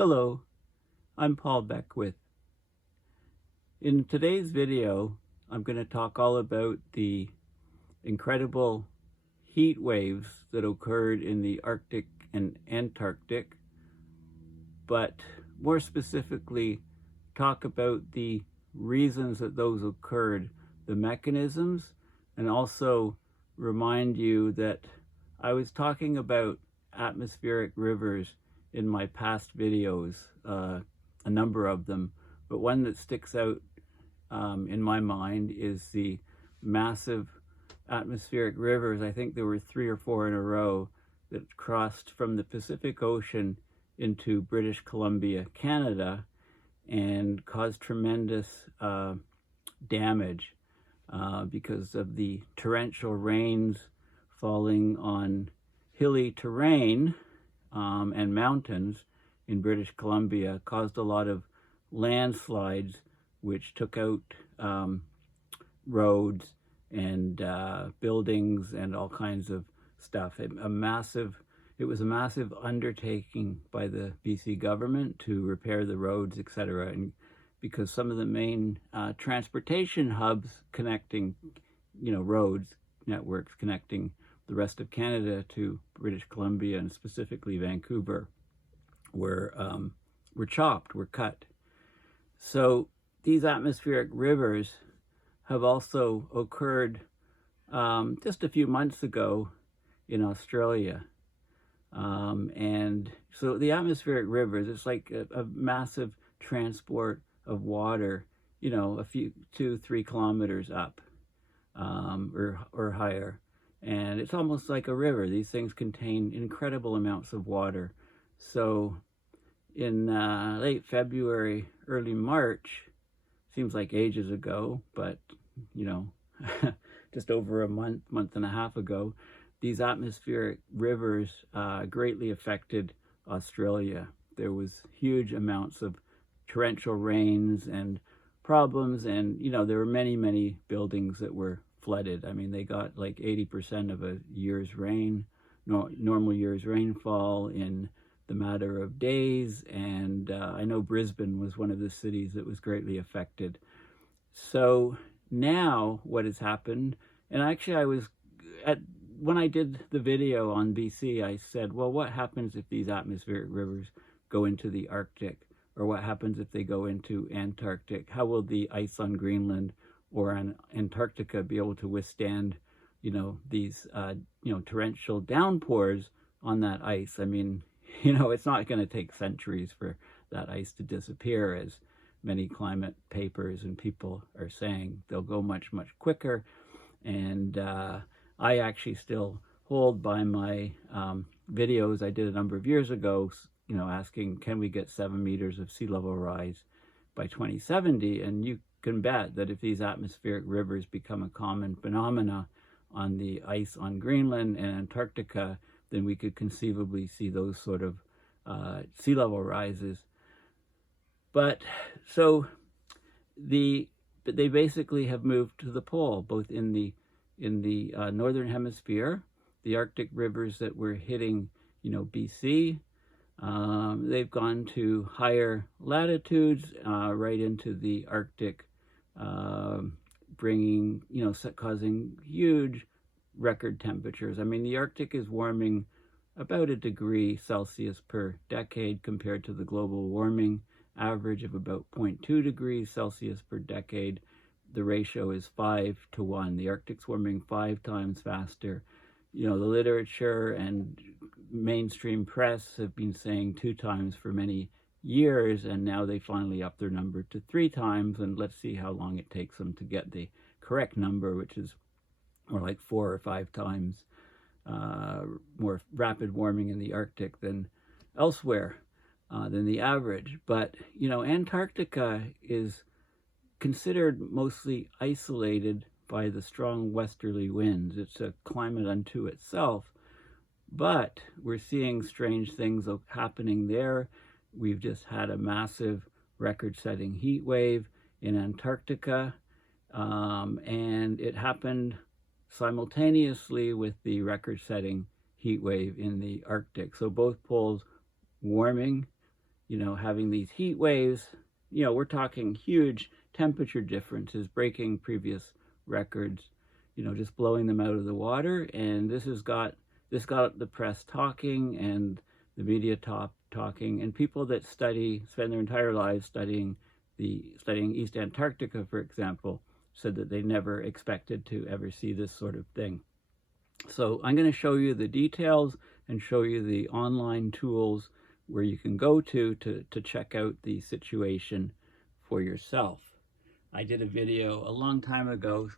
Hello, I'm Paul Beckwith. In today's video, I'm going to talk all about the incredible heat waves that occurred in the Arctic and Antarctic, but more specifically, talk about the reasons that those occurred, the mechanisms, and also remind you that I was talking about atmospheric rivers in my past videos, a number of them, but one that sticks out in my mind is the massive atmospheric rivers. I think there were 3 or 4 in a row that crossed from the Pacific Ocean into British Columbia, Canada, and caused tremendous damage because of the torrential rains falling on hilly terrain and mountains in British Columbia, caused a lot of landslides, which took out roads and buildings and all kinds of stuff. It was a massive undertaking by the BC government to repair the roads, etc. And because some of the main transportation hubs connecting, roads, networks connecting the rest of Canada to British Columbia and specifically Vancouver were chopped, were cut. So these atmospheric rivers have also occurred just a few months ago in Australia. And so the atmospheric rivers, it's like a massive transport of water, a few 2-3 kilometers up or higher. And it's almost like a river. These things contain incredible amounts of water. So in late February, early March, seems like ages ago, but just over a month and a half ago, these atmospheric rivers greatly affected Australia. There was huge amounts of torrential rains and problems, and there were many buildings that were flooded. I mean, they got like 80% of a year's rain, normal year's rainfall in the matter of days, and I know Brisbane was one of the cities that was greatly affected. So now what has happened, and actually when I did the video on BC, I said, well, what happens if these atmospheric rivers go into the Arctic? Or what happens if they go into Antarctic? How will the ice on Greenland or on Antarctica be able to withstand, these, torrential downpours on that ice? I mean, it's not going to take centuries for that ice to disappear, as many climate papers and people are saying. They'll go much quicker. And I actually still hold by my videos I did a number of years ago, asking, can we get 7 meters of sea level rise by 2070? And you can bet that if these atmospheric rivers become a common phenomena on the ice on Greenland and Antarctica, then we could conceivably see those sort of sea level rises. But so they basically have moved to the pole, both in the northern hemisphere. The Arctic rivers that were hitting, BC, they've gone to higher latitudes, right into the Arctic, bringing, causing huge record temperatures. I mean, the Arctic is warming about 1 degree Celsius per decade compared to the global warming average of about 0.2 degrees Celsius per decade. The ratio is 5 to 1. The Arctic's warming 5 times faster. The literature and mainstream press have been saying 2 times for many years, and now they finally upped their number to 3 times, and let's see how long it takes them to get the correct number, which is more like 4 or 5 times more rapid warming in the Arctic than elsewhere, than the average. But, Antarctica is considered mostly isolated by the strong westerly winds. It's a climate unto itself, but we're seeing strange things happening there. We've just had a massive record-setting heat wave in Antarctica, and it happened simultaneously with the record-setting heat wave in the Arctic. So both poles warming, having these heat waves. We're talking huge temperature differences, breaking previous records, just blowing them out of the water. And this got the press talking and the media talking, and people that spend their entire lives studying East Antarctica, for example, said that they never expected to ever see this sort of thing. So I'm going to show you the details and show you the online tools where you can go to check out the situation for yourself. I did a video a long time ago,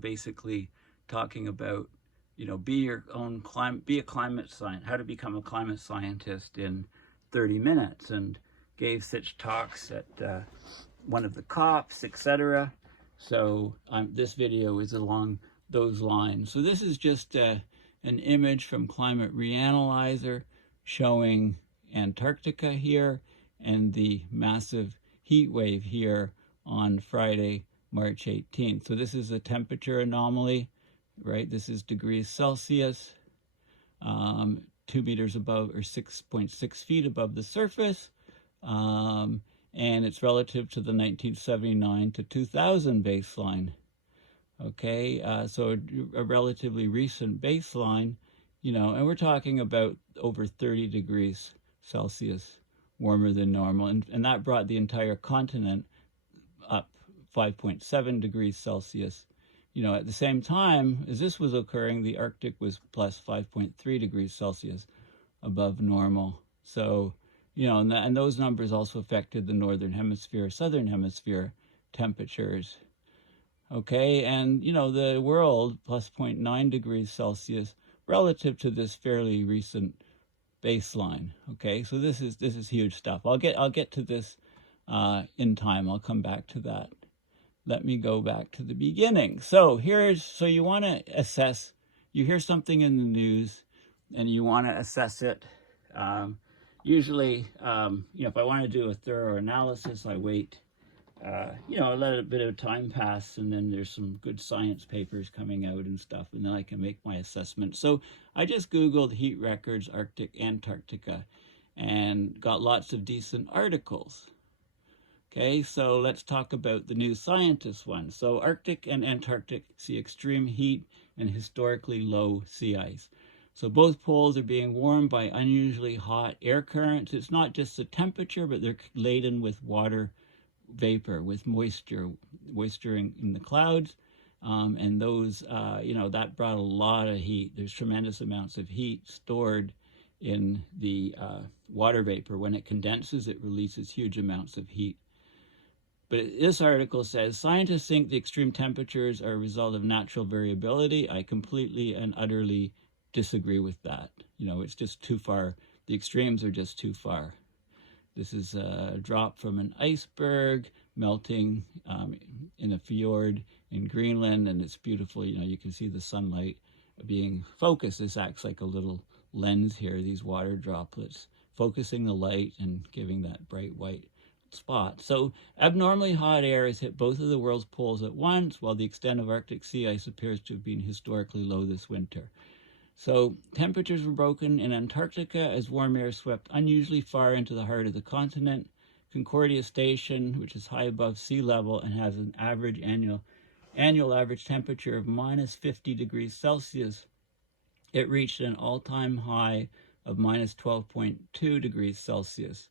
basically talking about, be a climate scientist, how to become a climate scientist in 30 minutes, and gave such talks at one of the COPs, etc. So this video is along those lines. So this is just an image from Climate Reanalyzer showing Antarctica here and the massive heat wave here on Friday, March 18th. So this is a temperature anomaly, right? This is degrees Celsius, 2 meters above, or 6.6 feet above the surface. And it's relative to the 1979 to 2000 baseline. Okay, so a relatively recent baseline, and we're talking about over 30 degrees Celsius warmer than normal. And that brought the entire continent up 5.7 degrees Celsius. At the same time as this was occurring, the Arctic was plus 5.3 degrees Celsius above normal. So, and those numbers also affected the northern hemisphere, southern hemisphere temperatures. Okay, and the world plus 0.9 degrees Celsius relative to this fairly recent baseline. Okay, so this is huge stuff. I'll get to this in time. I'll come back to that. Let me go back to the beginning. So you want to assess. You hear something in the news, and you want to assess it. Usually, if I want to do a thorough analysis, I wait. I let a bit of time pass, and then there's some good science papers coming out and stuff, and then I can make my assessment. So I just Googled heat records, Arctic, Antarctica, and got lots of decent articles. Okay, so let's talk about the New Scientist one. So Arctic and Antarctic see extreme heat and historically low sea ice. So both poles are being warmed by unusually hot air currents. It's not just the temperature, but they're laden with water vapor, with moisture in the clouds, and those that brought a lot of heat. There's tremendous amounts of heat stored in the water vapor. When it condenses, it releases huge amounts of heat. But this article says scientists think the extreme temperatures are a result of natural variability. I completely and utterly disagree with that. It's just too far. The extremes are just too far. This is a drop from an iceberg melting in a fjord in Greenland, and it's beautiful. You can see the sunlight being focused. This acts like a little lens here, these water droplets, focusing the light and giving that bright white spot. So abnormally hot air has hit both of the world's poles at once, while the extent of Arctic sea ice appears to have been historically low this winter. So temperatures were broken in Antarctica as warm air swept unusually far into the heart of the continent. Concordia Station, which is high above sea level and has an average annual average temperature of minus 50 degrees Celsius, it reached an all-time high of minus 12.2 degrees Celsius.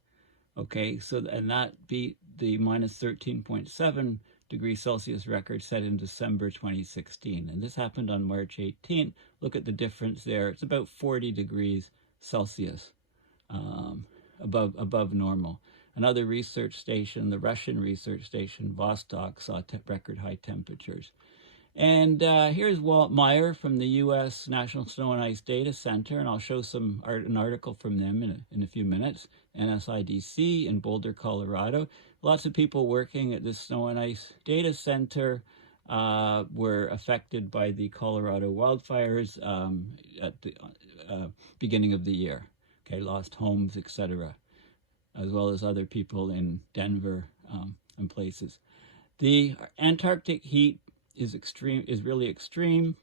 Okay, so and that beat the minus 13.7 degrees Celsius record set in December 2016. And this happened on March 18th. Look at the difference there. It's about 40 degrees Celsius above normal. Another research station, the Russian research station, Vostok, saw record high temperatures. And here's Walt Meyer from the U.S. National Snow and Ice Data Center, and I'll show an article from them in a few minutes. NSIDC in Boulder, Colorado. Lots of people working at this Snow and Ice Data Center were affected by the Colorado wildfires at the beginning of the year. Okay, lost homes, etc., as well as other people in Denver and places. The Antarctic heat is really extreme.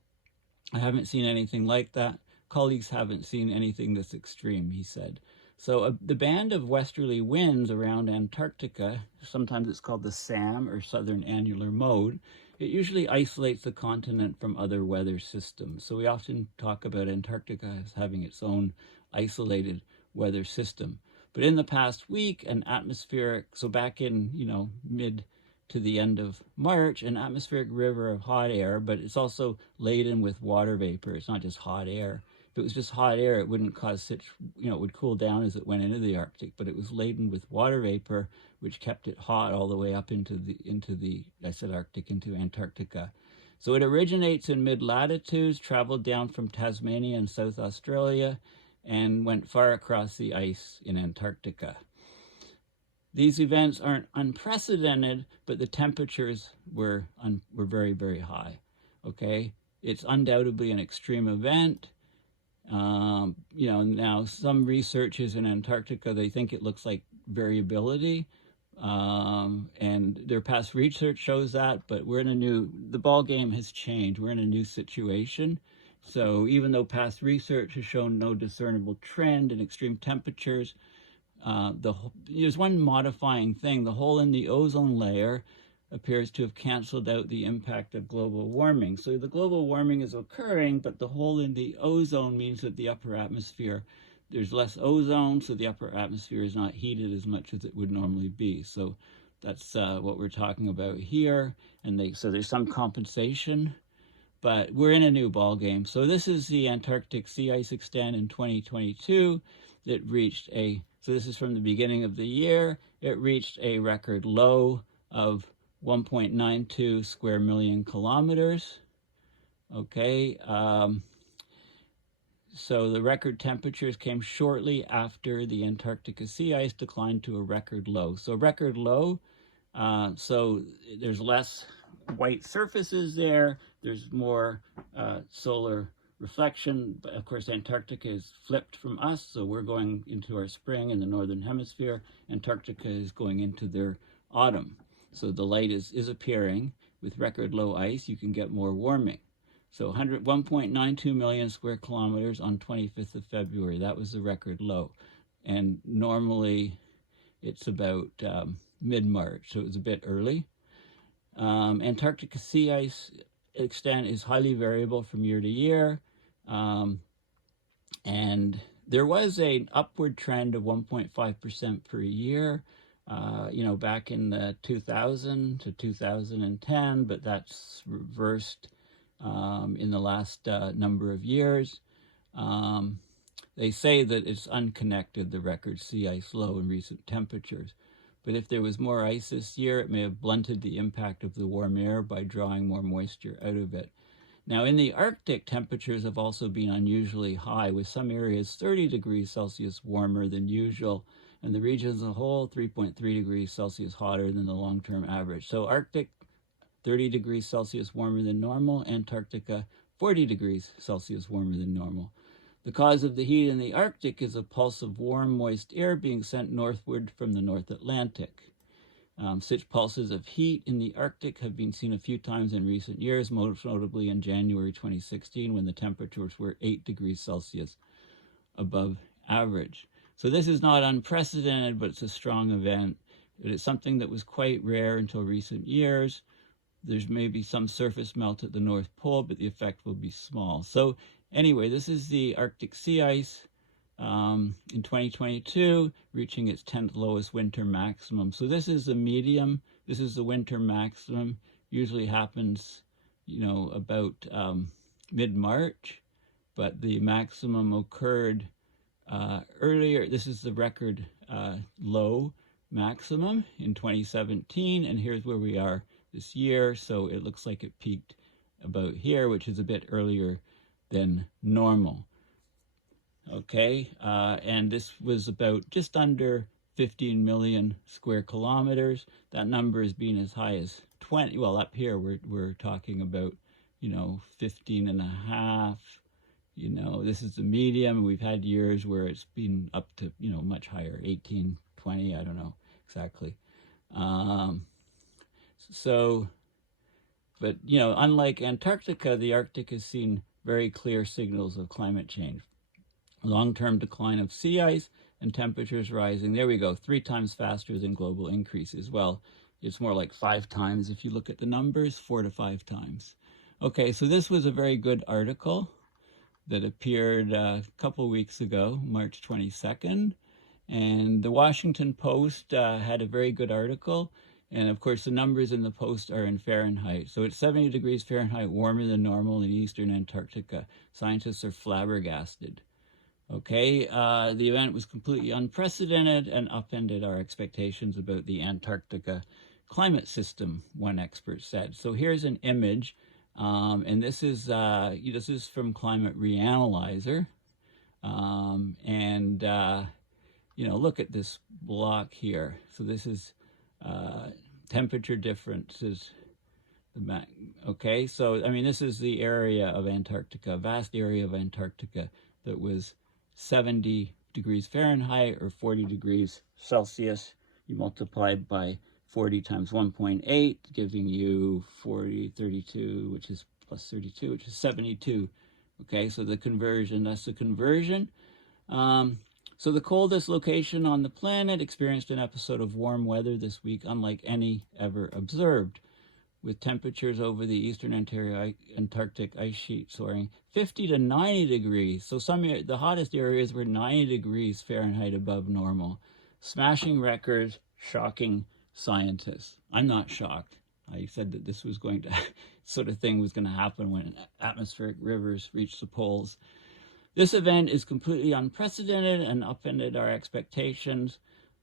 I haven't seen anything like that. Colleagues haven't seen anything this extreme, he said. So the band of westerly winds around Antarctica, sometimes it's called the SAM, or Southern Annular Mode, it usually isolates the continent from other weather systems. So we often talk about Antarctica as having its own isolated weather system. But in the past week, an atmospheric, so back in, mid to the end of March, an atmospheric river of hot air, but it's also laden with water vapor. It's not just hot air. If it was just hot air, it wouldn't cause such, it would cool down as it went into the Arctic, but it was laden with water vapor, which kept it hot all the way up into the I said Arctic, into Antarctica. So it originates in mid-latitudes, traveled down from Tasmania and South Australia, and went far across the ice in Antarctica. These events aren't unprecedented, but the temperatures were very, very high. Okay, it's undoubtedly an extreme event. Now some researchers in Antarctica, they think it looks like variability, and their past research shows that, but the ball game has changed. We're in a new situation. So even though past research has shown no discernible trend in extreme temperatures, there's one modifying thing. The hole in the ozone layer appears to have canceled out the impact of global warming. So the global warming is occurring, but the hole in the ozone means that the upper atmosphere, there's less ozone, so the upper atmosphere is not heated as much as it would normally be. So that's what we're talking about here. And so there's some compensation, but we're in a new ball game. So this is the Antarctic Sea Ice Extent in 2022. So this is from the beginning of the year. It reached a record low of 1.92 square million kilometers. Okay, so the record temperatures came shortly after the Antarctica sea ice declined to a record low. So record low, so there's less white surfaces there, there's more solar reflection. But of course, Antarctica is flipped from us, so we're going into our spring in the northern hemisphere. Antarctica is going into their autumn. So the light is appearing. With record low ice, you can get more warming. So 1.92 million square kilometers on 25th of February. That was the record low. And normally it's about mid-March, so it was a bit early. Antarctica sea ice extent is highly variable from year to year. And there was an upward trend of 1.5% per year, back in the 2000 to 2010, but that's reversed in the last number of years. They say that it's unconnected, the record sea ice low in recent temperatures. But if there was more ice this year, it may have blunted the impact of the warm air by drawing more moisture out of it. Now, in the Arctic, temperatures have also been unusually high, with some areas 30 degrees Celsius warmer than usual, and the region as a whole 3.3 degrees Celsius hotter than the long-term average. So Arctic, 30 degrees Celsius warmer than normal. Antarctica, 40 degrees Celsius warmer than normal. The cause of the heat in the Arctic is a pulse of warm, moist air being sent northward from the North Atlantic. Such pulses of heat in the Arctic have been seen a few times in recent years, most notably in January 2016, when the temperatures were 8 degrees Celsius above average. So this is not unprecedented, but it's a strong event. It is something that was quite rare until recent years. There's maybe some surface melt at the North Pole, but the effect will be small. So anyway, this is the Arctic sea ice in 2022, reaching its 10th lowest winter maximum. So this is the medium. This is the winter maximum. Usually happens, about mid-March, but the maximum occurred earlier. This is the record low maximum in 2017, and here's where we are this year. So it looks like it peaked about here, which is a bit earlier than normal. Okay, and this was about just under 15 million square kilometers. That number has been as high as 20. Well, up here we're talking about 15 and a half. This is the medium. We've had years where it's been up to much higher, 18, 20. I don't know exactly. But unlike Antarctica, the Arctic has seen very clear signals of climate change. Long-term decline of sea ice and temperatures rising. There we go, 3 times faster than global increases. Well, it's more like 5 times if you look at the numbers, 4 to 5 times. Okay, so this was a very good article that appeared a couple weeks ago, March 22nd. And the Washington Post had a very good article. And of course, the numbers in the Post are in Fahrenheit. So it's 70 degrees Fahrenheit warmer than normal in eastern Antarctica. Scientists are flabbergasted. Okay, the event was completely unprecedented and upended our expectations about the Antarctica climate system, one expert said. So here's an image, and this is from Climate Reanalyzer, you know, look at this block here. So this is temperature differences. Okay, so I mean, this is the area of Antarctica, vast area of Antarctica that was 70 degrees Fahrenheit or 40 degrees Celsius. You multiply by 40 times 1.8, giving you 32, which is plus 32, which is 72. Okay, so the conversion, that's the conversion. So the coldest location on the planet experienced an episode of warm weather this week, unlike any ever observed, with temperatures over the eastern Antarctic ice sheet soaring 50 to 90 degrees. So the hottest areas were 90 degrees Fahrenheit above normal, smashing records, shocking scientists. I'm not shocked. I said that this was going to, sort of thing was going to happen when atmospheric rivers reach the poles. This event is completely unprecedented and upended our expectations.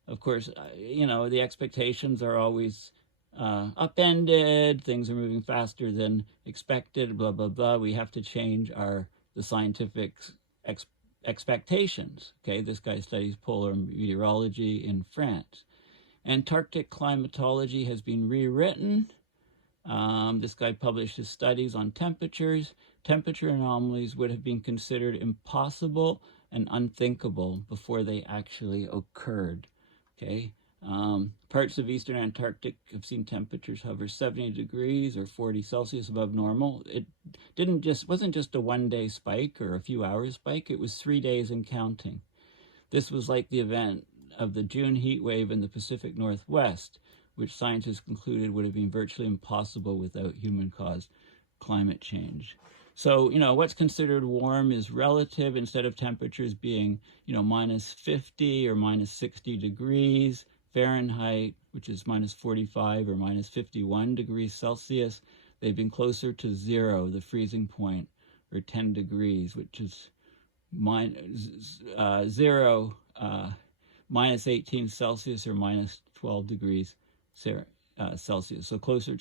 Of course, you know, the expectations are always upended. Things are moving faster than expected, blah, blah, blah. We have to change the scientific expectations. Okay, this guy studies polar meteorology in France. Antarctic climatology has been rewritten. This guy published his studies on temperatures. Temperature anomalies would have been considered impossible and unthinkable before they actually occurred. Okay, parts of eastern Antarctic have seen temperatures hover 70 degrees or 40 Celsius above normal. It wasn't just a one-day spike or a few hours spike. It was 3 days and counting. This was like the event of the June heat wave in the Pacific Northwest, which scientists concluded would have been virtually impossible without human-caused climate change. So, you know, what's considered warm is relative. Instead of temperatures being, you know, minus 50 or minus 60 degrees Fahrenheit, which is minus 45 or minus 51 degrees Celsius, they've been closer to 0, the freezing point, or 10 degrees, which is minus 18 Celsius or minus 12 degrees Celsius. So closer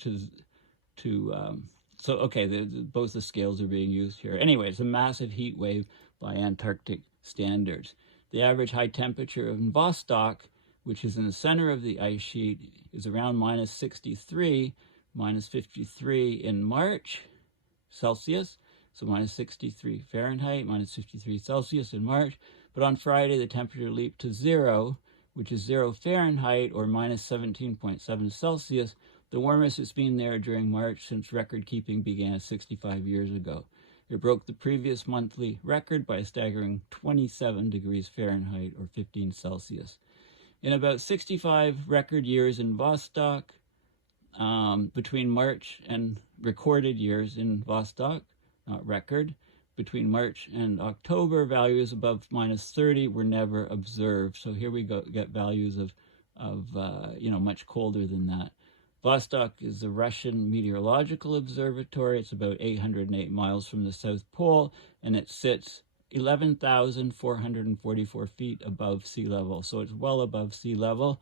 so okay, both the scales are being used here. Anyway, it's a massive heat wave by Antarctic standards. The average high temperature in Vostok, which is in the center of the ice sheet, is around minus 63, minus 53 in March, Celsius. So minus 63 Fahrenheit, minus 53 Celsius in March. But on Friday, the temperature leaped to 0, which is 0 Fahrenheit or minus 17.7 Celsius, the warmest it's been there during March since record keeping began 65 years ago. It broke the previous monthly record by a staggering 27 degrees Fahrenheit or 15 Celsius. In about 65 record years in Vostok, between March and recorded years in Vostok, not record, between March and October, values above minus 30 were never observed. So here we get values of you know, much colder than that. Vostok is the Russian Meteorological Observatory. It's about 808 miles from the South Pole, and it sits 11,444 feet above sea level. So it's well above sea level.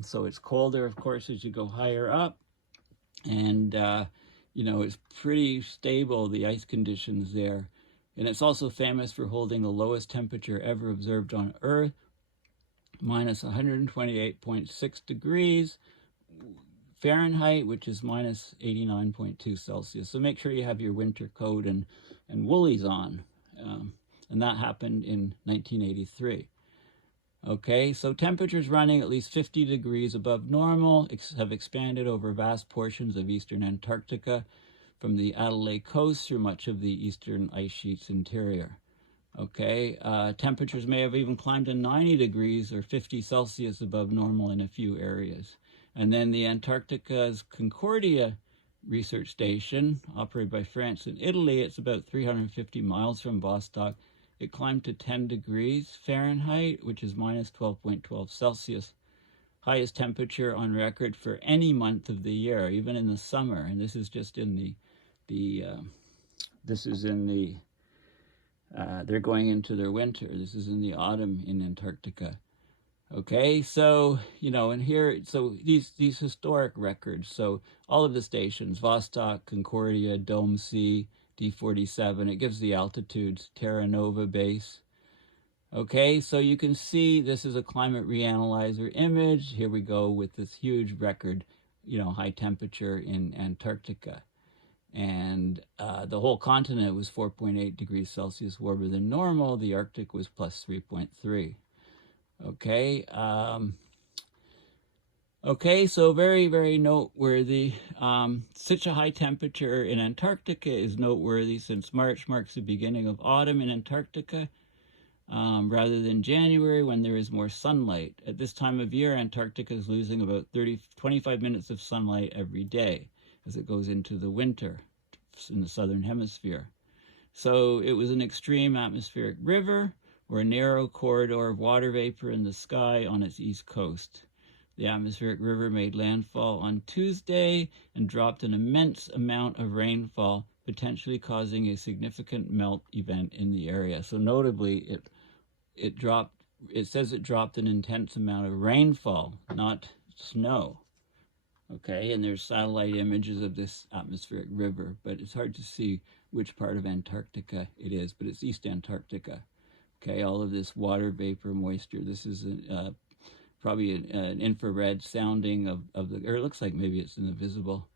So it's colder, of course, as you go higher up. And, you know, it's pretty stable, the ice conditions there. And it's also famous for holding the lowest temperature ever observed on Earth, minus 128.6 degrees Fahrenheit, which is minus 89.2 Celsius. So make sure you have your winter coat and woolies on. And that happened in 1983. Okay, so temperatures running at least 50 degrees above normal have expanded over vast portions of eastern Antarctica, from the Adelaide coast through much of the eastern ice sheet's interior. Okay, temperatures may have even climbed to 90 degrees or 50 Celsius above normal in a few areas. And then the Antarctica's Concordia research station, operated by France and Italy, it's about 350 miles from Vostok. It climbed to 10 degrees Fahrenheit, which is minus 12.12 Celsius. Highest temperature on record for any month of the year, even in the summer. And this is just in they're going into their winter. This is in the autumn in Antarctica. Okay, so, and here, so these historic records, so all of the stations, Vostok, Concordia, Dome C, D47, it gives the altitudes, Terra Nova base. Okay, so you can see this is a climate reanalyzer image. Here we go with this huge record, high temperature in Antarctica. And the whole continent was 4.8 degrees Celsius warmer than normal. The Arctic was plus 3.3. Okay. Okay, so very, very noteworthy. Such a high temperature in Antarctica is noteworthy since March marks the beginning of autumn in Antarctica, rather than January when there is more sunlight. At this time of year, Antarctica is losing about 25 minutes of sunlight every day as it goes into the winter in the southern hemisphere. So it was an extreme atmospheric river or a narrow corridor of water vapor in the sky on its east coast. The atmospheric river made landfall on Tuesday and dropped an immense amount of rainfall, potentially causing a significant melt event in the area. So notably, it says it dropped an intense amount of rainfall, not snow. Okay, and there's satellite images of this atmospheric river, but it's hard to see which part of Antarctica it is, but it's East Antarctica. Okay, all of this water vapor moisture. This is probably an infrared sounding of the, or it looks like maybe it's in the visible,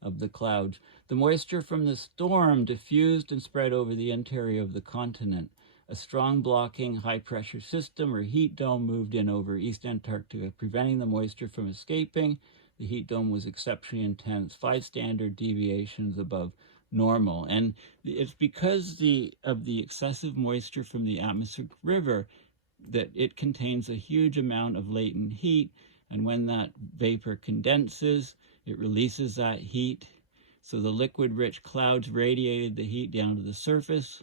of the clouds. The moisture from the storm diffused and spread over the interior of the continent. A strong blocking high-pressure system or heat dome moved in over East Antarctica, preventing the moisture from escaping. The heat dome was exceptionally intense, 5 standard deviations above normal. And it's because of the excessive moisture from the atmospheric river that it contains a huge amount of latent heat. And when that vapor condenses, it releases that heat. So the liquid-rich clouds radiated the heat down to the surface,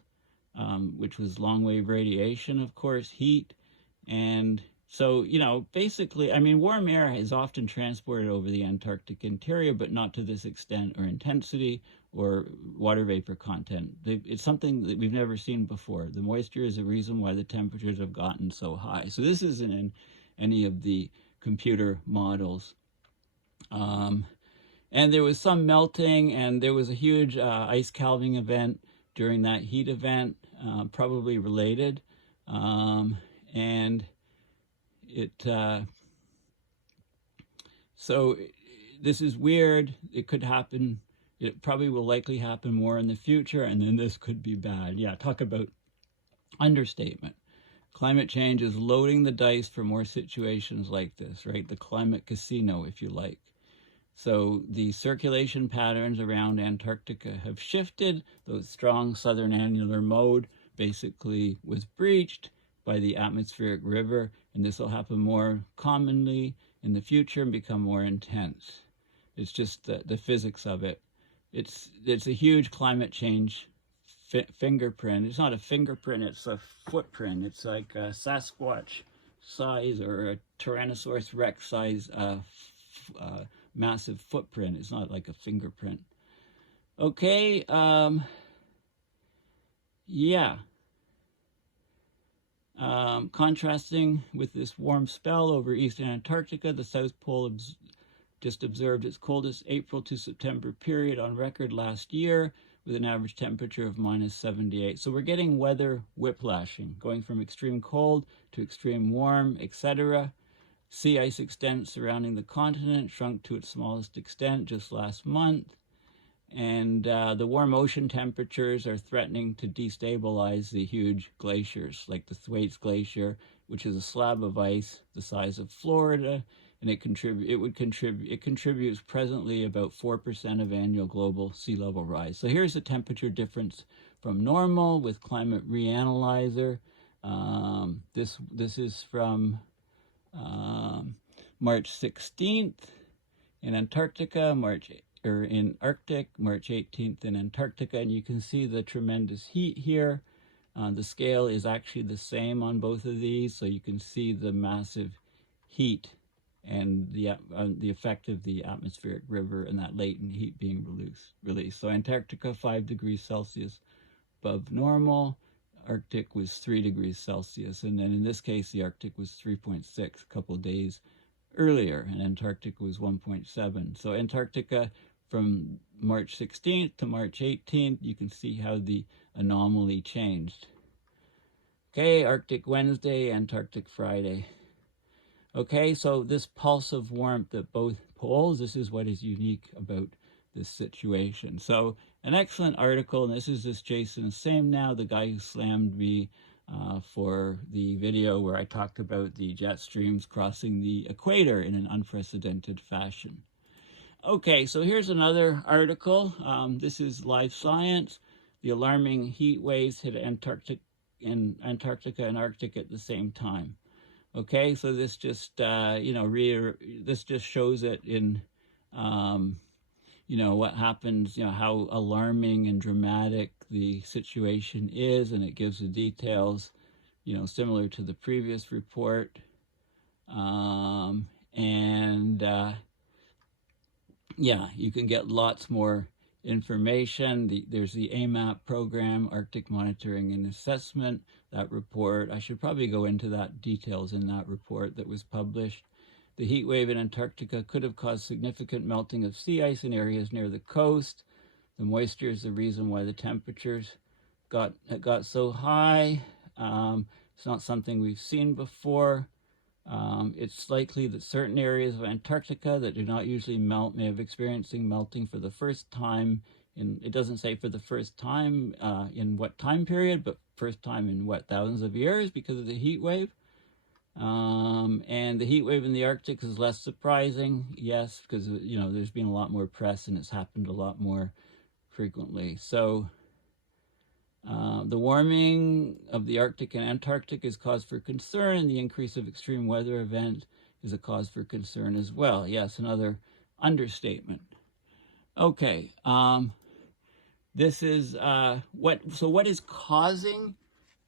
which was long-wave radiation, of course, heat. And so, basically, warm air is often transported over the Antarctic interior, but not to this extent or intensity or water vapor content. It's something that we've never seen before. The moisture is a reason why the temperatures have gotten so high. So this isn't in any of the computer models. And there was some melting, and there was a huge ice calving event during that heat event, probably related. And so this is weird. It could happen. It probably will likely happen more in the future, and then this could be bad. Yeah, talk about understatement. Climate change is loading the dice for more situations like this, right? The climate casino, if you like. So the circulation patterns around Antarctica have shifted. The strong southern annular mode basically was breached by the atmospheric river, and this will happen more commonly in the future and become more intense. It's just the physics of it. It's a huge climate change fingerprint. It's not a fingerprint, it's a footprint. It's like a Sasquatch size or a Tyrannosaurus Rex size massive footprint. It's not like a fingerprint. Okay, yeah. Contrasting with this warm spell over eastern Antarctica, the South Pole just observed its coldest April to September period on record last year, with an average temperature of minus 78. So we're getting weather whiplashing, going from extreme cold to extreme warm, etc. Sea ice extent surrounding the continent shrunk to its smallest extent just last month. And the warm ocean temperatures are threatening to destabilize the huge glaciers, like the Thwaites Glacier, which is a slab of ice the size of Florida, and it contributes presently about 4% of annual global sea level rise. So here's the temperature difference from normal with climate reanalyzer. This is from March 16th in Antarctica, in Arctic, March 18th in Antarctica, and you can see the tremendous heat here. The scale is actually the same on both of these, so you can see the massive heat and the effect of the atmospheric river and that latent heat being released. So Antarctica, 5 degrees Celsius above normal. Arctic was 3 degrees Celsius. And then in this case, the Arctic was 3.6 a couple days earlier, and Antarctic was 1.7. So Antarctica from March 16th to March 18th, you can see how the anomaly changed. Okay, Arctic Wednesday, Antarctic Friday. Okay, so this pulse of warmth at both poles, this is what is unique about this situation. So an excellent article, and this is this Jason Same now, the guy who slammed me for the video where I talked about the jet streams crossing the equator in an unprecedented fashion. Okay, so here's another article. This is Live Science. The alarming heat waves hit Antarctica and Arctic at the same time. Okay, so this just, this just shows it in, what happens, how alarming and dramatic the situation is, and it gives the details, similar to the previous report. Yeah, you can get lots more information. There's the AMAP program, Arctic Monitoring and Assessment, that report. I should probably go into that details in that report that was published. The heat wave in Antarctica could have caused significant melting of sea ice in areas near the coast. The moisture is the reason why the temperatures got so high. It's not something we've seen before. It's likely that certain areas of Antarctica that do not usually melt may have experiencing melting for the first time. It doesn't say for the first time in what time period, but first time in what, thousands of years because of the heat wave. And the heat wave in the Arctic is less surprising, yes, because there's been a lot more press and it's happened a lot more frequently. So the warming of the Arctic and Antarctic is cause for concern, and the increase of extreme weather events is a cause for concern as well. Yes, another understatement. Okay, this is what is causing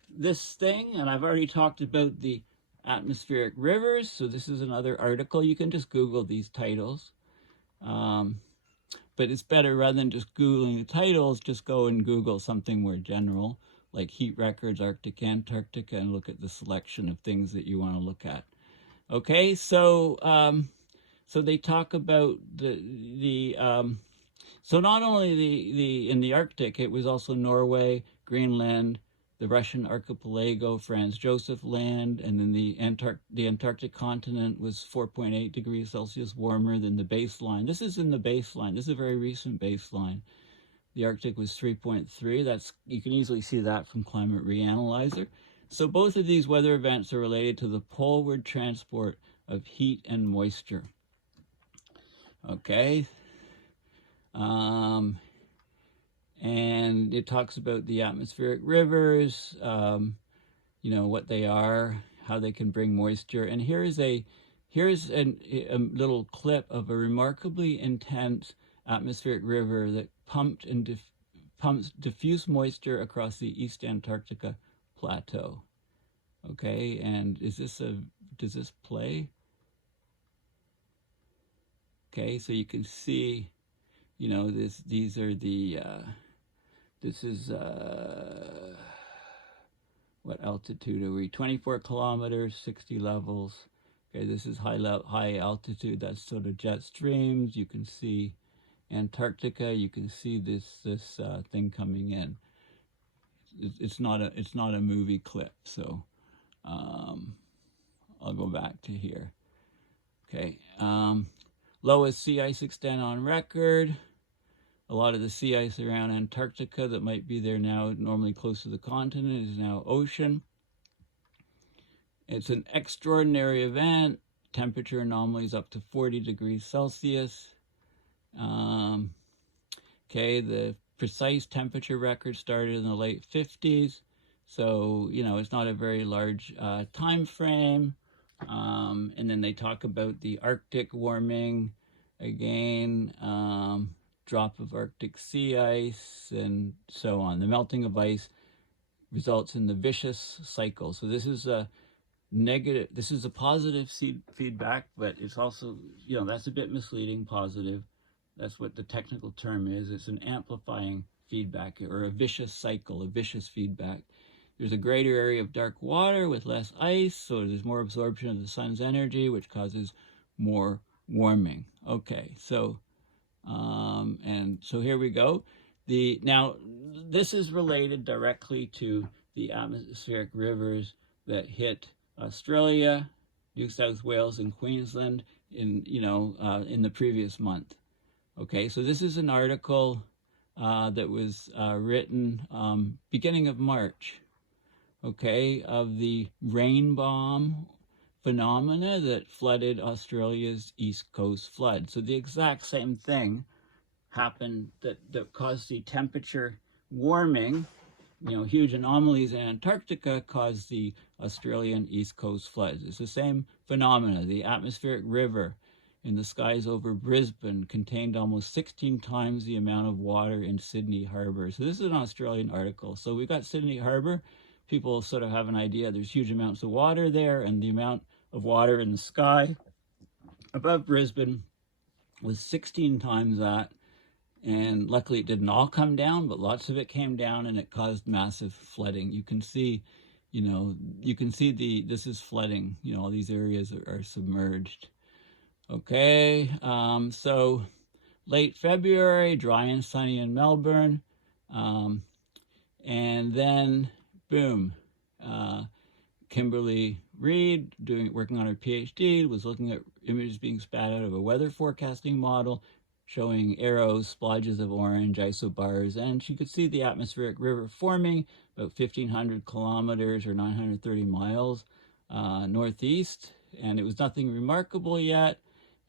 this thing? And I've already talked about the atmospheric rivers, so this is another article. You can just Google these titles. But it's better, rather than just Googling the titles, just go and Google something more general, like heat records, Arctic, Antarctica, and look at the selection of things that you want to look at. Okay, so so they talk about so not only in the Arctic, it was also Norway, Greenland, the Russian archipelago, Franz Josef Land, and then the Antarctic continent was 4.8 degrees Celsius warmer than the baseline. This is in the baseline. This is a very recent baseline. The Arctic was 3.3. You can easily see that from Climate Reanalyzer. So both of these weather events are related to the poleward transport of heat and moisture. Okay. And it talks about the atmospheric rivers, what they are, how they can bring moisture. And here's a little clip of a remarkably intense atmospheric river that pumps diffuse moisture across the East Antarctica plateau. Okay, and does this play? Okay, so you can see, these are the, this is, what altitude are we? 24 kilometers, 60 levels. Okay, this is high altitude. That's sort of jet streams. You can see Antarctica. You can see this thing coming in. It's not a movie clip. So I'll go back to here. Okay, lowest sea ice extent on record. A lot of the sea ice around Antarctica that might be there now, normally close to the continent, is now ocean. It's an extraordinary event. Temperature anomalies up to 40 degrees Celsius. Okay, the precise temperature record started in the late 50s. So, you know, it's not a very large time frame. And then they talk about the Arctic warming again, drop of Arctic sea ice, and so on. The melting of ice results in the vicious cycle. So this is a negative, this is a positive feedback, but it's also, you know, that's a bit misleading. Positive, that's what the technical term is. It's an amplifying feedback, or a vicious cycle, a vicious feedback. There's a greater area of dark water with less ice, so there's more absorption of the sun's energy, which causes more warming. Okay, so and so here we go. Now this is related directly to the atmospheric rivers that hit Australia, New South Wales, and Queensland in in the previous month. Okay, so this is an article that was written beginning of March. Okay, of the rain bomb phenomena that flooded Australia's east coast flood. So the exact same thing happened that caused the temperature warming. You know, huge anomalies in Antarctica caused the Australian east coast floods. It's the same phenomena. The atmospheric river in the skies over Brisbane contained almost 16 times the amount of water in Sydney Harbour. So this is an Australian article. So we've got Sydney Harbour. People sort of have an idea there's huge amounts of water there, and the amount of water in the sky above Brisbane was 16 times that. And luckily it didn't all come down, but lots of it came down, and it caused massive flooding. You can see, this is flooding, all these areas are submerged. Okay, so late February, dry and sunny in Melbourne. And then, boom, Kimberly Reid, working on her PhD, was looking at images being spat out of a weather forecasting model showing arrows, splodges of orange, isobars, and she could see the atmospheric river forming about 1,500 kilometers or 930 miles northeast, and it was nothing remarkable yet.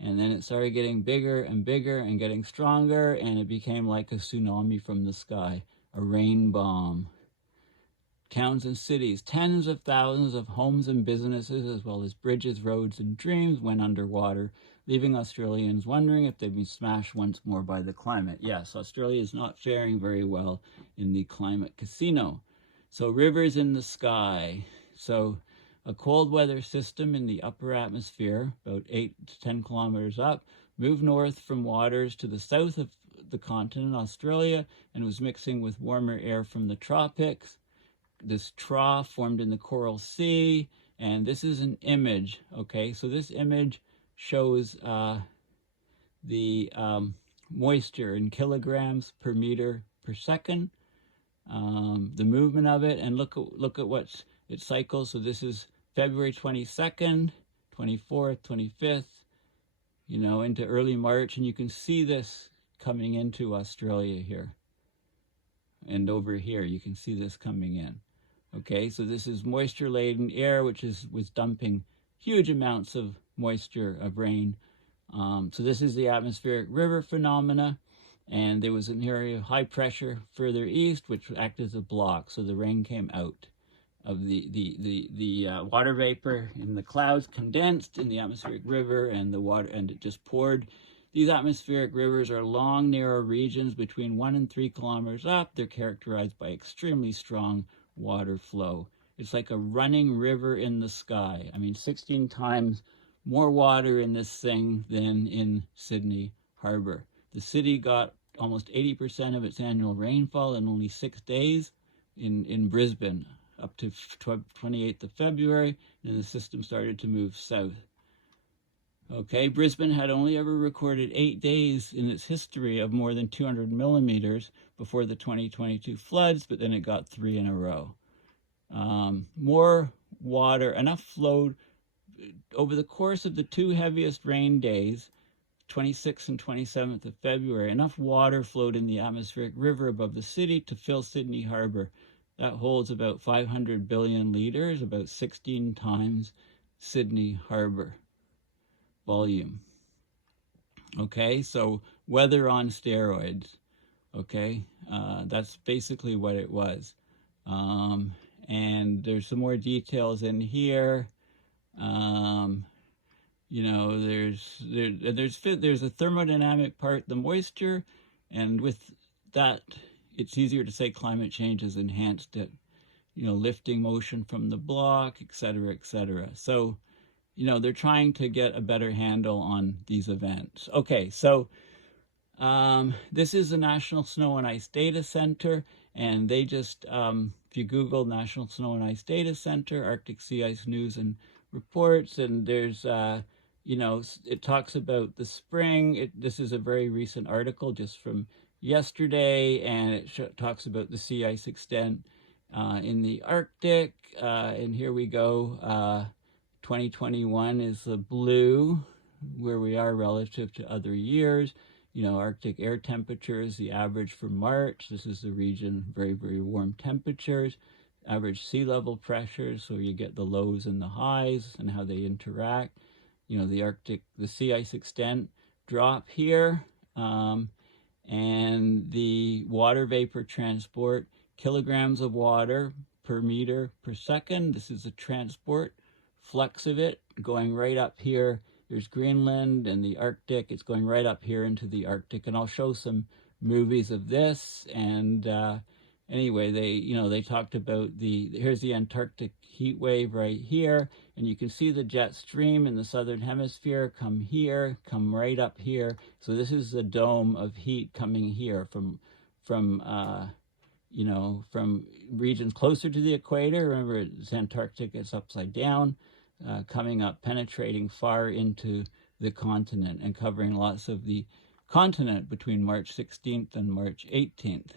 And then it started getting bigger and bigger and getting stronger, and it became like a tsunami from the sky, a rain bomb. Towns and cities, tens of thousands of homes and businesses, as well as bridges, roads, and dreams went underwater, leaving Australians wondering if they'd be smashed once more by the climate. Yes, Australia is not faring very well in the climate casino. So rivers in the sky. So a cold weather system in the upper atmosphere, about 8 to 10 kilometers up, moved north from waters to the south of the continent, Australia, and was mixing with warmer air from the tropics. This trough formed in the Coral Sea, and this is an image. Okay, so this image shows the moisture in kilograms per meter per second, the movement of it, and look at what it cycles. So this is February 22nd, 24th, 25th, into early March, and you can see this coming into Australia here. And over here, you can see this coming in. Okay, so this is moisture-laden air, which was dumping huge amounts of moisture, of rain. So this is the atmospheric river phenomena, and there was an area of high pressure further east, which acted as a block. So the rain came out of the water vapor in the clouds, condensed in the atmospheric river, and the water, and it just poured. These atmospheric rivers are long, narrow regions between 1 and 3 kilometers up. They're characterized by extremely strong water flow. It's like a running river in the sky. I mean, 16 times more water in this thing than in Sydney Harbour. The city got almost 80% of its annual rainfall in only 6 days in Brisbane, up to 28th of February, and the system started to move south. Okay, Brisbane had only ever recorded 8 days in its history of more than 200 millimeters before the 2022 floods, but then it got 3 in a row. More water, enough flowed over the course of the 2 heaviest rain days, 26th and 27th of February. Enough water flowed in the atmospheric river above the city to fill Sydney Harbour. That holds about 500 billion liters, about 16 times Sydney Harbour volume. Okay, so weather on steroids. Okay, that's basically what it was. Um, and there's some more details in here. Um, you know, there's a thermodynamic part, the moisture, and with that, it's easier to say climate change has enhanced it. You know, lifting motion from the block, et cetera, et cetera. So, you know, they're trying to get a better handle on these events. Okay, so this is the National Snow and Ice Data Center, and they just, if you Google National Snow and Ice Data Center, Arctic Sea Ice News and Reports, and there's, you know, it talks about the spring. This is a very recent article just from yesterday, and it talks about the sea ice extent in the Arctic. And here we go. 2021 is the blue, where we are relative to other years. You know, Arctic air temperatures, the average for March. This is the region, very, very warm temperatures. Average sea level pressures, so you get the lows and the highs and how they interact. You know, the Arctic, the sea ice extent drop here. And the water vapor transport, kilograms of water per meter per second. This is the transport flux of it going right up here. There's Greenland and the Arctic. It's going right up here into the Arctic, and I'll show some movies of this. And anyway, they talked about here's the Antarctic heat wave right here, and you can see the jet stream in the southern hemisphere come here, come right up here. So this is the dome of heat coming here from from regions closer to the equator. Remember, it's Antarctica, it's upside down, coming up, penetrating far into the continent and covering lots of the continent between March 16th and March 18th.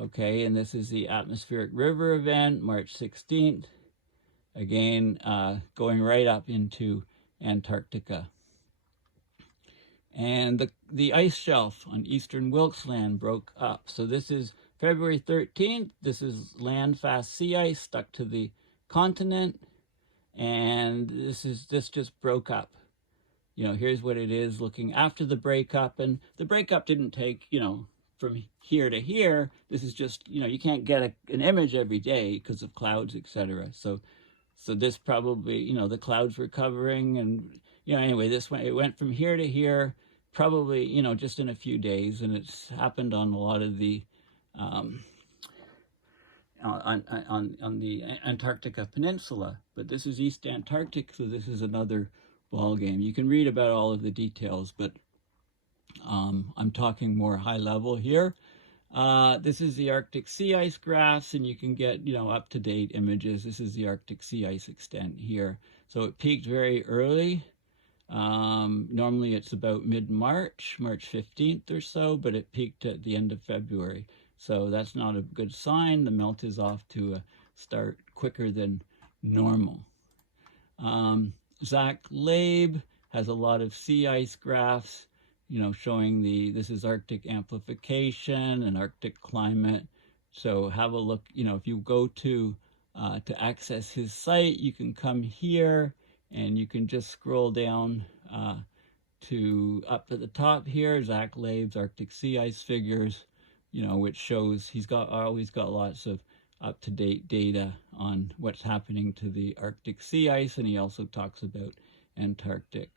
Okay, and this is the atmospheric river event, March 16th. Again, going right up into Antarctica. And the ice shelf on eastern Wilkes Land broke up. So this is February 13th. This is land-fast sea ice stuck to the continent. And this just broke up. You know, here's what it is looking after the breakup. And the breakup didn't take, you know, from here to here. This is just, you know, you can't get an image every day because of clouds, etc. So this probably, you know, the clouds were covering, and, you know, anyway, it went from here to here, probably, you know, just in a few days, and it's happened on a lot of the on the Antarctica Peninsula. But this is East Antarctic, so this is another ball game. You can read about all of the details, but I'm talking more high level here. This is the Arctic sea ice graphs, and you can get, you know, up-to-date images. This is the Arctic sea ice extent here. So it peaked very early. Normally it's about mid-March, March 15th or so, but it peaked at the end of February. So that's not a good sign. The melt is off to a start quicker than normal. Zach Labe has a lot of sea ice graphs, you know, showing this is Arctic amplification and Arctic climate. So have a look, you know, if you go to access his site, you can come here and you can just scroll down to up at the top here, Zach Labe's Arctic sea ice figures, you know, which shows he's always got lots of up-to-date data on what's happening to the Arctic sea ice, and he also talks about Antarctic.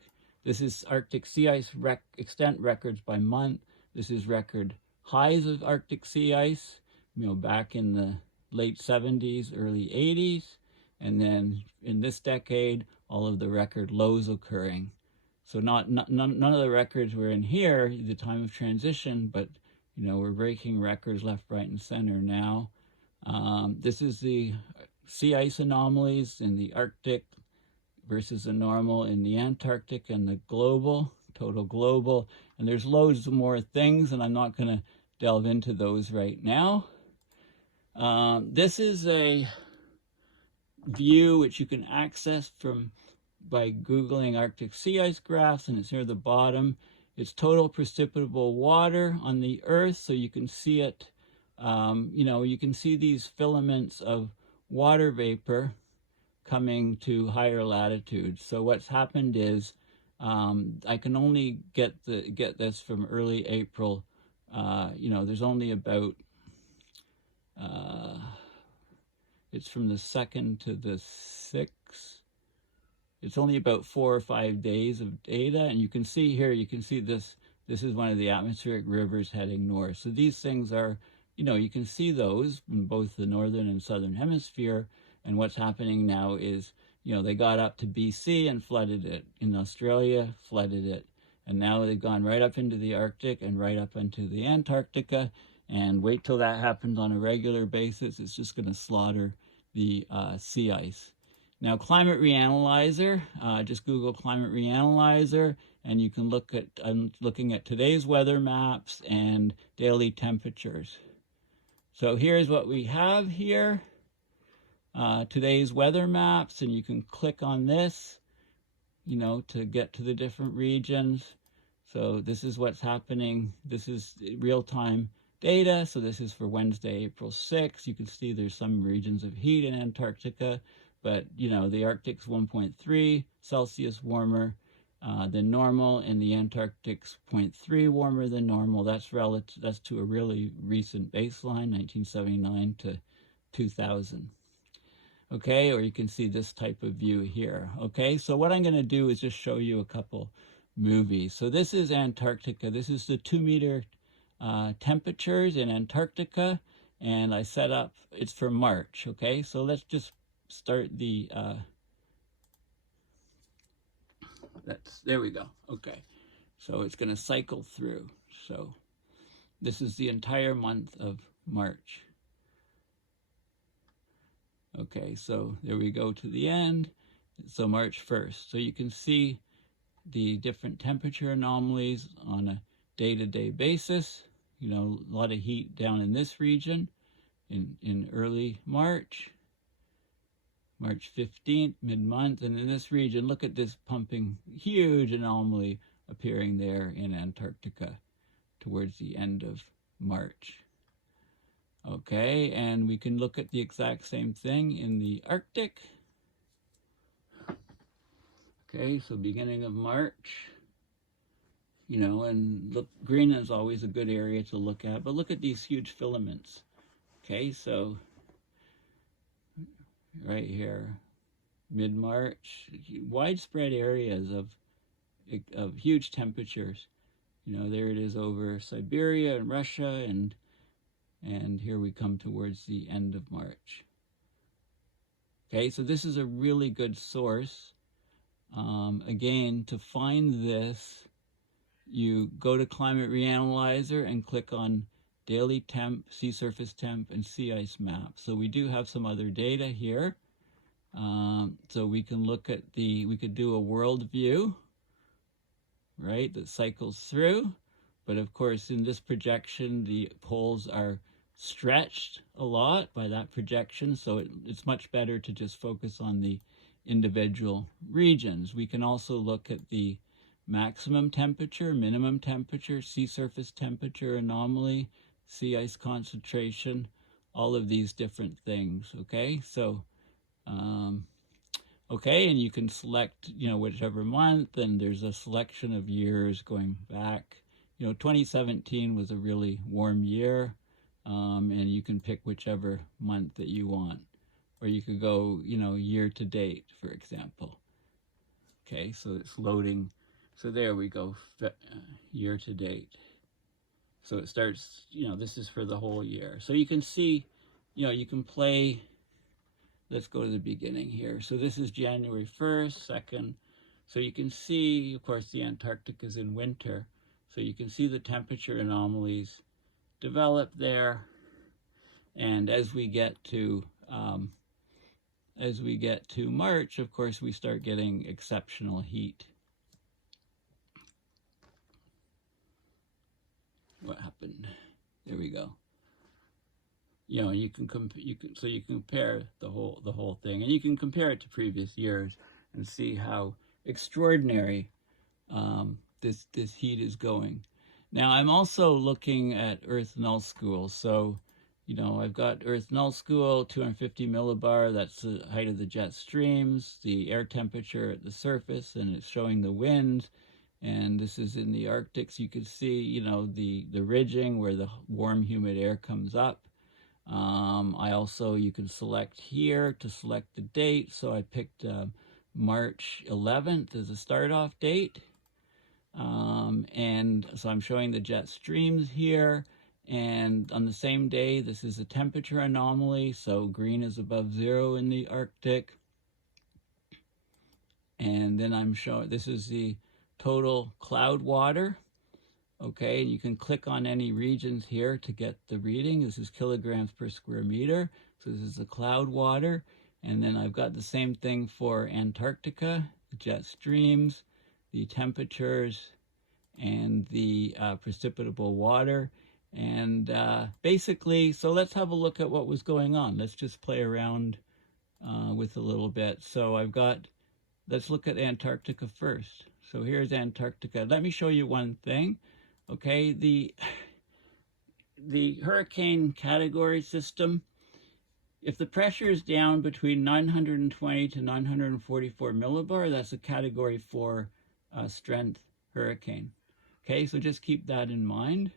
This is Arctic sea ice extent records by month. This is record highs of Arctic sea ice, you know, back in the late 70s, early 80s, and then in this decade, all of the record lows occurring. So none of the records were in here, the time of transition, but, you know, we're breaking records left, right, and center now. This is the sea ice anomalies in the Arctic versus the normal in the Antarctic and the global, total global. And there's loads more things, and I'm not going to delve into those right now. This is a view which you can access by Googling Arctic sea ice graphs, and it's near the bottom. It's total precipitable water on the Earth, so you can see it. You know, you can see these filaments of water vapor coming to higher latitudes. So what's happened is I can only get this from early April you know, there's only about, it's from the 2nd to the 6th. It's only about 4 or 5 days of data. And you can see here, you can see this is one of the atmospheric rivers heading north. So these things are, you know, you can see those in both the northern and southern hemisphere. And what's happening now is, you know, they got up to BC and flooded it. In Australia, flooded it. And now they've gone right up into the Arctic and right up into the Antarctica. And wait till that happens on a regular basis. It's just going to slaughter the sea ice. Now, Climate Reanalyzer, just Google Climate Reanalyzer, and you can look at, I'm looking at today's weather maps and daily temperatures. So here's what we have here, today's weather maps, and you can click on this, you know, to get to the different regions. So this is what's happening. This is real-time data. So this is for Wednesday, April 6th. You can see there's some regions of heat in Antarctica, but, you know, the Arctic's 1.3 Celsius warmer than normal, and the Antarctic's 0.3 warmer than normal. That's relative. That's to a really recent baseline, 1979 to 2000. Okay, or you can see this type of view here. Okay, so what I'm going to do is just show you a couple movies. So this is Antarctica. This is the 2-meter temperatures in Antarctica, and I set up, it's for March. Okay, so let's just start the, there we go. Okay, so it's going to cycle through. So this is the entire month of March. Okay, so there we go to the end. So March 1st. So you can see the different temperature anomalies on a day-to-day basis. You know, a lot of heat down in this region in early March. March 15th, mid-month, and in this region, look at this pumping, huge anomaly appearing there in Antarctica towards the end of March. Okay, and we can look at the exact same thing in the Arctic. Okay, so beginning of March, you know, and look, Greenland is always a good area to look at, but look at these huge filaments. Okay, so right here, mid-March, widespread areas of huge temperatures. You know, there it is over Siberia and Russia, and here we come towards the end of March. Okay, so this is a really good source. Again, to find this, you go to Climate Reanalyzer and click on daily temp, sea surface temp, and sea ice map. So we do have some other data here. So we can look at we could do a world view, right, that cycles through. But of course, in this projection, the poles are stretched a lot by that projection. So it's much better to just focus on the individual regions. We can also look at the maximum temperature, minimum temperature, sea surface temperature anomaly, sea ice concentration, all of these different things. Okay, so okay, and you can select, you know, whichever month, and there's a selection of years going back. You know, 2017 was a really warm year, and you can pick whichever month that you want, or you could go, you know, year to date, for example. Okay, so it's loading. So there we go, year to date. So it starts, you know, this is for the whole year. So you can see, you know, you can play. Let's go to the beginning here. So this is January 1st, 2nd. So you can see, of course, the Antarctic is in winter. So you can see the temperature anomalies develop there. And as we get to March, of course, we start getting exceptional heat. What happened? There we go. You know, you can compare the whole thing, and you can compare it to previous years and see how extraordinary this heat is going. Now, I'm also looking at Earth Null School. So, you know, I've got Earth Null School, 250 millibar. That's the height of the jet streams, the air temperature at the surface, and it's showing the wind. And this is in the Arctic, so you can see, you know, the ridging where the warm, humid air comes up. I also, you can select here to select the date. So I picked March 11th as a start-off date. And so I'm showing the jet streams here. And on the same day, this is a temperature anomaly. So green is above 0 in the Arctic. And then I'm showing, this is the total cloud water. Okay, and you can click on any regions here to get the reading. This is kilograms per square meter. So this is the cloud water. And then I've got the same thing for Antarctica, the jet streams, the temperatures, and the precipitable water. And basically, so let's have a look at what was going on. Let's just play around with a little bit. So I've got, let's look at Antarctica first. So here's Antarctica. Let me show you one thing. Okay, the hurricane category system, if the pressure is down between 920 to 944 millibar, that's a category 4 strength hurricane. Okay, so just keep that in mind.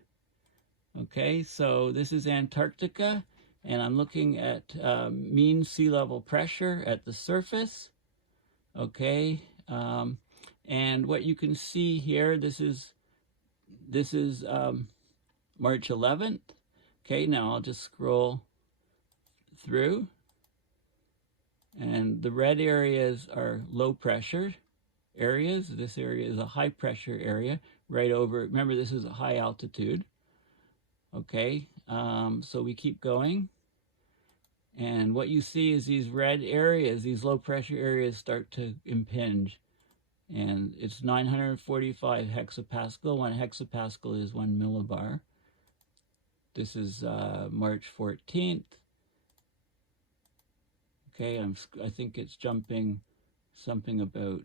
Okay, so this is Antarctica, and I'm looking at mean sea level pressure at the surface. Okay, and what you can see here, this is March 11th. Okay, now I'll just scroll through. And the red areas are low pressure areas. This area is a high pressure area right over, remember this is a high altitude. Okay, so we keep going. And what you see is these red areas, these low pressure areas start to impinge. And it's 945 hexapascal. 1 hexapascal is 1 millibar. This is March 14th. Okay, I think it's jumping something about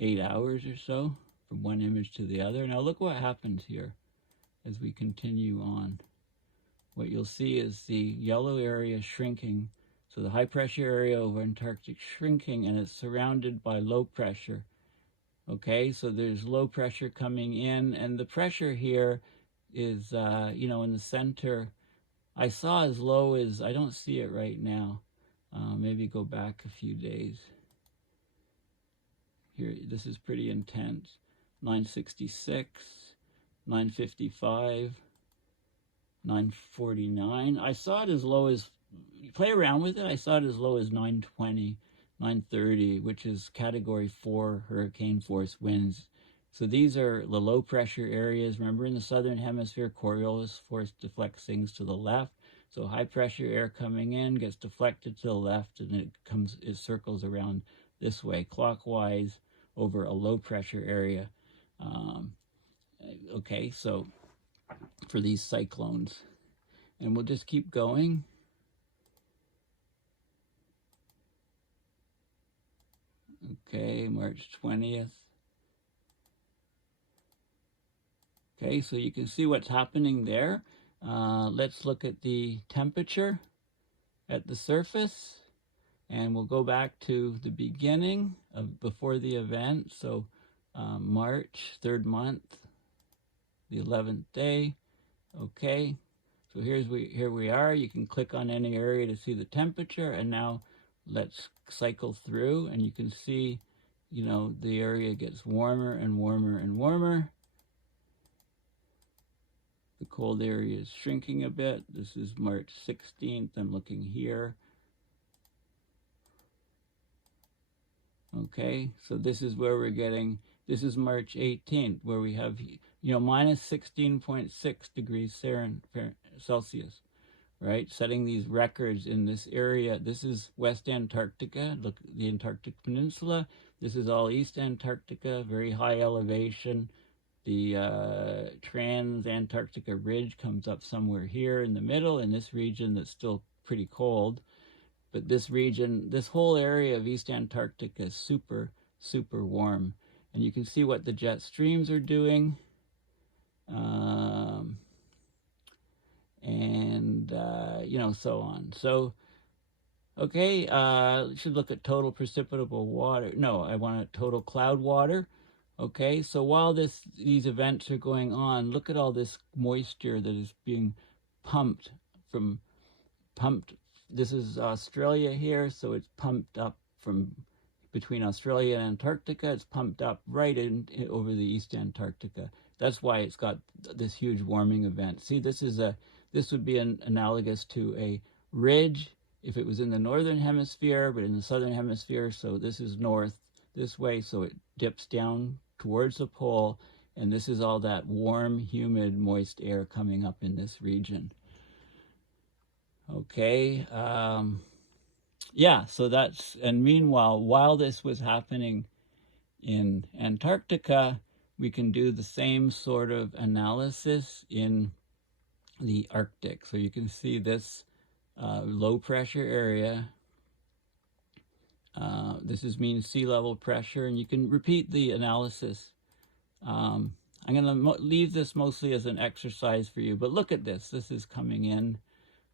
8 hours or so from one image to the other. Now look what happens here as we continue on. What you'll see is the yellow area shrinking. So the high pressure area over Antarctic shrinking, and it's surrounded by low pressure. Okay, so there's low pressure coming in, and the pressure here is, you know, in the center. I saw as low as, I don't see it right now. Maybe go back a few days. Here, this is pretty intense. 966, 955, 949. I saw it as low as, play around with it, I saw it as low as 920, 930, which is category 4 hurricane force winds. So these are the low pressure areas. Remember, in the southern hemisphere, Coriolis force deflects things to the left. So high pressure air coming in gets deflected to the left, and it circles around this way, clockwise, over a low pressure area. Okay, so for these cyclones, and we'll just keep going. Okay, March 20th. Okay, so you can see what's happening there. Let's look at the temperature at the surface, and we'll go back to the beginning of before the event. So March, 3rd month, the 11th day. Okay, so here we are. You can click on any area to see the temperature, and now let's cycle through, and you can see, you know, the area gets warmer and warmer and warmer. The cold area is shrinking a bit. This is March 16th. I'm looking here. Okay, so this is where we're getting, this is March 18th, where we have, you know, minus 16.6 degrees Celsius, right? Setting these records in this area. This is West Antarctica, look, the Antarctic Peninsula. This is all East Antarctica, very high elevation. The trans-Antarctica ridge comes up somewhere here in the middle, in this region that's still pretty cold. But this region, this whole area of East Antarctica is super, super warm. And you can see what the jet streams are doing. You know, so on. So, okay, should look at total precipitable water. No, I want a total cloud water. Okay, so while these events are going on, look at all this moisture that is being pumped pumped. This is Australia here, so it's pumped up from between Australia and Antarctica. It's pumped up right in over the East Antarctica. That's why it's got this huge warming event. See, this would be analogous to a ridge if it was in the northern hemisphere, but in the southern hemisphere. So this is north this way, so it dips down towards the pole, and this is all that warm, humid, moist air coming up in this region. Okay, yeah, so that's, and meanwhile, while this was happening in Antarctica, we can do the same sort of analysis in the Arctic. So you can see this low pressure area. This is mean sea level pressure, and you can repeat the analysis. I'm going to leave this mostly as an exercise for you, but look at this. This is coming in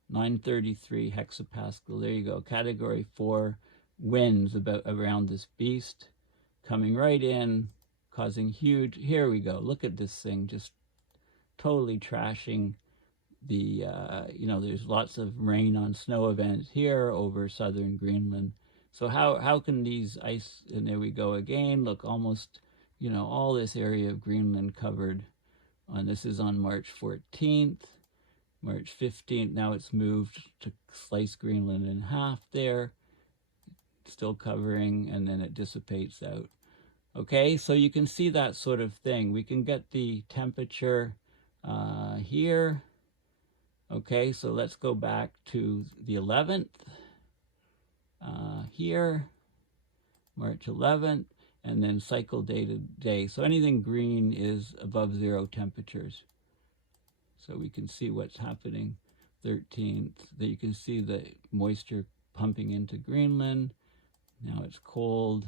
933 hexapascal. There you go. Category 4 winds around this beast, coming right in, causing huge, here we go. Look at this thing, just totally trashing the, there's lots of rain on snow events here over southern Greenland. So how can these ice, and there we go again, look, almost, all this area of Greenland covered. And this is on March 14th, March 15th. Now it's moved to slice Greenland in half there, still covering, and then it dissipates out. Okay, so you can see that sort of thing. We can get the temperature here. Okay, so let's go back to the 11th. Here, March 11th, and then cycle day to day. So anything green is above 0 temperatures. So we can see what's happening. 13th, that you can see the moisture pumping into Greenland. Now it's cold.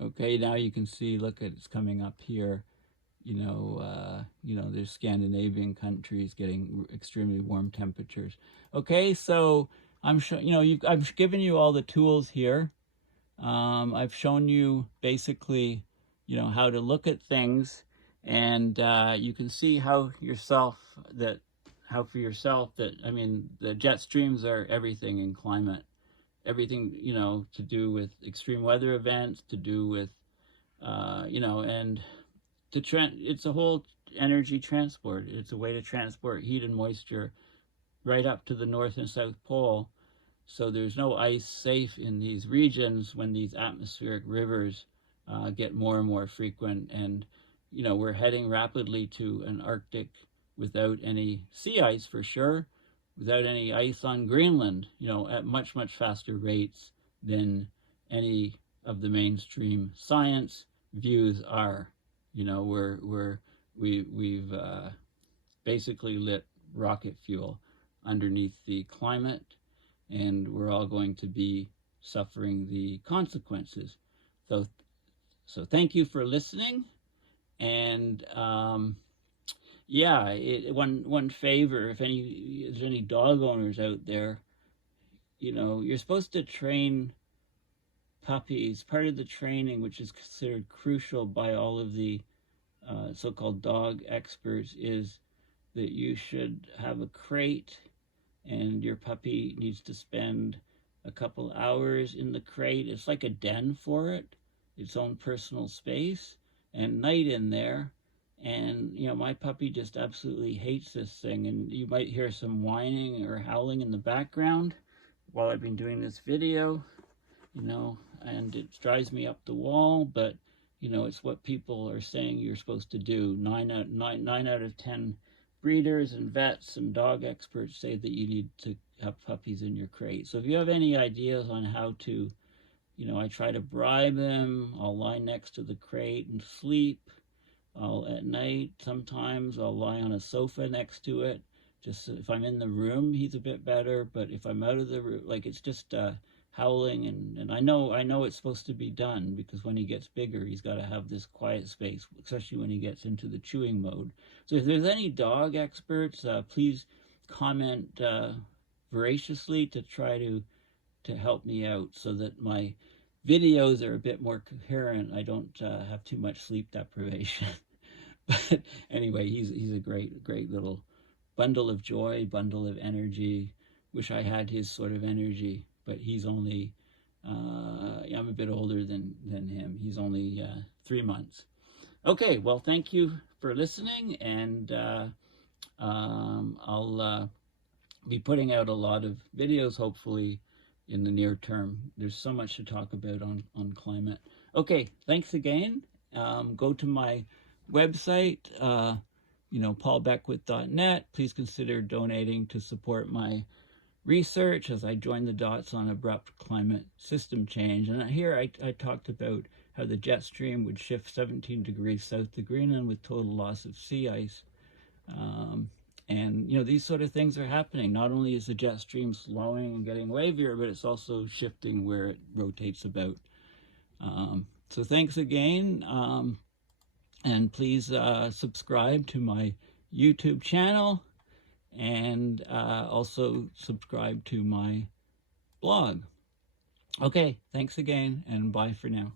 Okay, now you can see, look at it's coming up here. There's Scandinavian countries getting extremely warm temperatures. Okay, so I've given you all the tools here. I've shown you basically, how to look at things, and you can see how for yourself that, the jet streams are everything in climate. Everything, to do with extreme weather events, to do with, and it's a whole energy transport. It's a way to transport heat and moisture right up to the North and South Pole. So there's no ice safe in these regions when these atmospheric rivers get more and more frequent. And, we're heading rapidly to an Arctic without any sea ice for sure, without any ice on Greenland, at much, much faster rates than any of the mainstream science views are. We've basically lit rocket fuel underneath the climate, and we're all going to be suffering the consequences. So thank you for listening. And yeah, one favor, if there's any dog owners out there, you're supposed to train puppies. Part of the training, which is considered crucial by all of the so-called dog experts, is that you should have a crate, and your puppy needs to spend a couple hours in the crate. It's like a den for it, its own personal space, and night in there. And, my puppy just absolutely hates this thing, and you might hear some whining or howling in the background while I've been doing this video, and it drives me up the wall, but, it's what people are saying you're supposed to do. 9 out of 10 breeders and vets and dog experts say that you need to have puppies in your crate. So if you have any ideas on how to, I try to bribe them. I'll lie next to the crate and sleep. At night, sometimes I'll lie on a sofa next to it. Just if I'm in the room, he's a bit better. But if I'm out of the room, it's just howling. And I know it's supposed to be done, because when he gets bigger, he's got to have this quiet space, especially when he gets into the chewing mode. So if there's any dog experts, please comment voraciously to try to to help me out so that my videos are a bit more coherent. I don't have too much sleep deprivation. But anyway, he's a great little bundle of joy, bundle of energy. Wish I had his sort of energy, but he's only, I'm a bit older than him. He's only 3 months. Okay, well, thank you for listening, and I'll be putting out a lot of videos, hopefully, in the near term. There's so much to talk about on climate. Okay, thanks again. Go to my website, paulbeckwith.net. Please consider donating to support my research as I join the dots on abrupt climate system change. And here I talked about how the jet stream would shift 17 degrees south to Greenland with total loss of sea ice. And, these sort of things are happening. Not only is the jet stream slowing and getting wavier, but it's also shifting where it rotates about. So thanks again. And please subscribe to my YouTube channel, and also subscribe to my blog. Okay, thanks again, and bye for now.